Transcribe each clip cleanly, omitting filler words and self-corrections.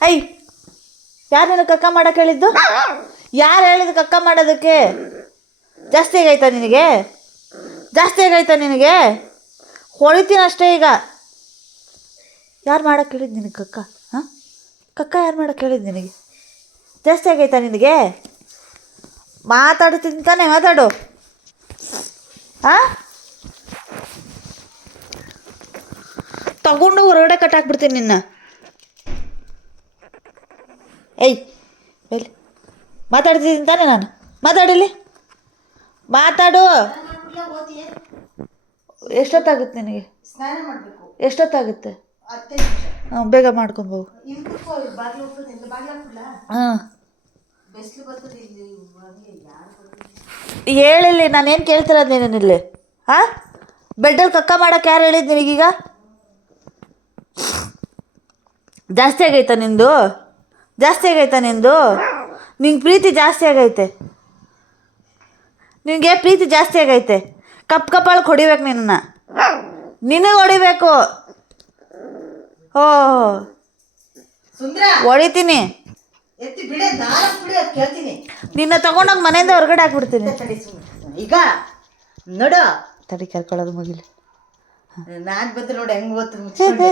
I ಯಾರು ನಿನಗೆ ಕಕ್ಕ ಮಾಡೋಕೆ ಹೇಳಿದ್ದು? ಯಾರು ಹೇಳಿದ್ದು ಕಕ್ಕ ಮಾಡೋದಕ್ಕೆ? ಜಾಸ್ತಿ ಆಗೈತಾ ನಿನಗೆ? ಜಾಸ್ತಿ ಆಗೈತಾ ನಿನಗೆ? ಹೊಳಿತೀನಿ ಅಷ್ಟೇ ಈಗ. ಯಾರು ಮಾಡೋಕೆ ಹೇಳಿದ್ದು ನಿನಗೆ ಕಕ್ಕ? ಹಾಂ, ಕಕ್ಕ ಯಾರು ಮಾಡೋಕೆ ಹೇಳಿದ್ದು ನಿನಗೆ? ಜಾಸ್ತಿ ಆಗೈತಾ ನಿನಗೆ? ಮಾತಾಡ್ತೀನಿ ತಾನೆ, ಮಾತಾಡು. ಹಾಂ, ತಗೊಂಡು ಹೊರಗಡೆ ಕಟ್ಟಾಕ್ಬಿಡ್ತೀನಿ ನಿನ್ನ. ಏಯ್ ಎಲ್ಲಿ ಮಾತಾಡ್ತಿದ್ದೀನಿ ತಾನೆ ನಾನು? ಮಾತಾಡಿಲಿ, ಮಾತಾಡು. ಎಷ್ಟೊತ್ತಾಗುತ್ತೆ ನಿನಗೆ? ಸ್ನಾನ ಮಾಡಬೇಕು. ಎಷ್ಟೊತ್ತಾಗುತ್ತೆ? 10 ನಿಮಿಷ. ಹಾಂ, ಬೇಗ ಮಾಡ್ಕೊಂಡು ಹೋಗು. ಹಾಂ, ಬೆಸ್ಲು ಬರ್ತದೆ ಇಲ್ಲಿ. ಹೇಳಿಲ್ಲಿ, ನಾನೇನು ಕೇಳ್ತಿರೋದು ನೀನಿಲ್ಲಿ? ಹಾಂ, ಬೆಡ್ಡಲ್ಲಿ ಕಕ್ಕ ಮಾಡೋಕೆ ಯಾರು ಹೇಳಿದ್ದು ನಿನಗೀಗ? ಜಾಸ್ತಿ ಆಗೈತಾ ನಿಂದು? ಜಾಸ್ತಿ ಆಗೈತಾ ನಿಂದು? ನಿಂಗೆ ಪ್ರೀತಿ ಜಾಸ್ತಿ ಆಗೈತೆ. ನಿನಗೆ ಪ್ರೀತಿ ಜಾಸ್ತಿ ಆಗೈತೆ. ಕಪ್ಪಾಳಕ್ಕೆ ಹೊಡಿಬೇಕು ನಿನ್ನ. ನಿನಗೆ ಹೊಡಿಬೇಕು. ಓ, ಸುಂದ್ರ ಹೊಡಿತೀನಿ. ಎತ್ತಿ ಬಿಡೆ, ನಾನು ಬಿಡಿ ಅಂತ ಕೇಳ್ತೀನಿ. ನಿನ್ನ ತಗೊಂಡೋಗಿ ಮನೆಯಿಂದ ಹೊರಗಡೆ ಹಾಕ್ಬಿಡ್ತೀನಿ. ತಡಿ ಸುಮ್ಮನೆ. ಈಗ ನೋಡು, ತಡಿ ಕರ್ಕೊಳ್ಳೋದು ಮುಗಿಲಿ. ನಾನ್ ಬಂದ್ರೆ ನೋಡಿ ಹೆಂಗ್ ಗೊತ್ತು ಮುಚ್ಕೊಂಡು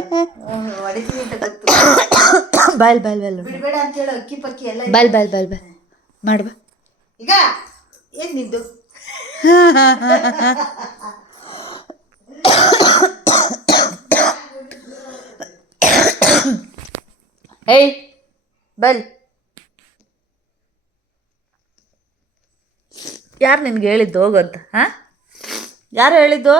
ಹೊಡಿತೀನಿ ಅಂತ ಗೊತ್ತು. ಬಾಯ್ ಬಿಡ್ಬೇಡ ಅಂತ ಹೇಳು. ಅಕ್ಕಿ ಪಕ್ಕಿ ಎಲ್ಲ ಬಾಯ್ ಮಾಡ್ಬಾ. ಈಗ ಏನ್ ನಿಂದು? ಏಯ್ ಬಲ್, ಯಾರು ನಿನ್ಗೆ ಹೇಳಿದ್ದು ಹೋಗು ಅಂತ? ಹಾಂ, ಯಾರು ಹೇಳಿದ್ದು?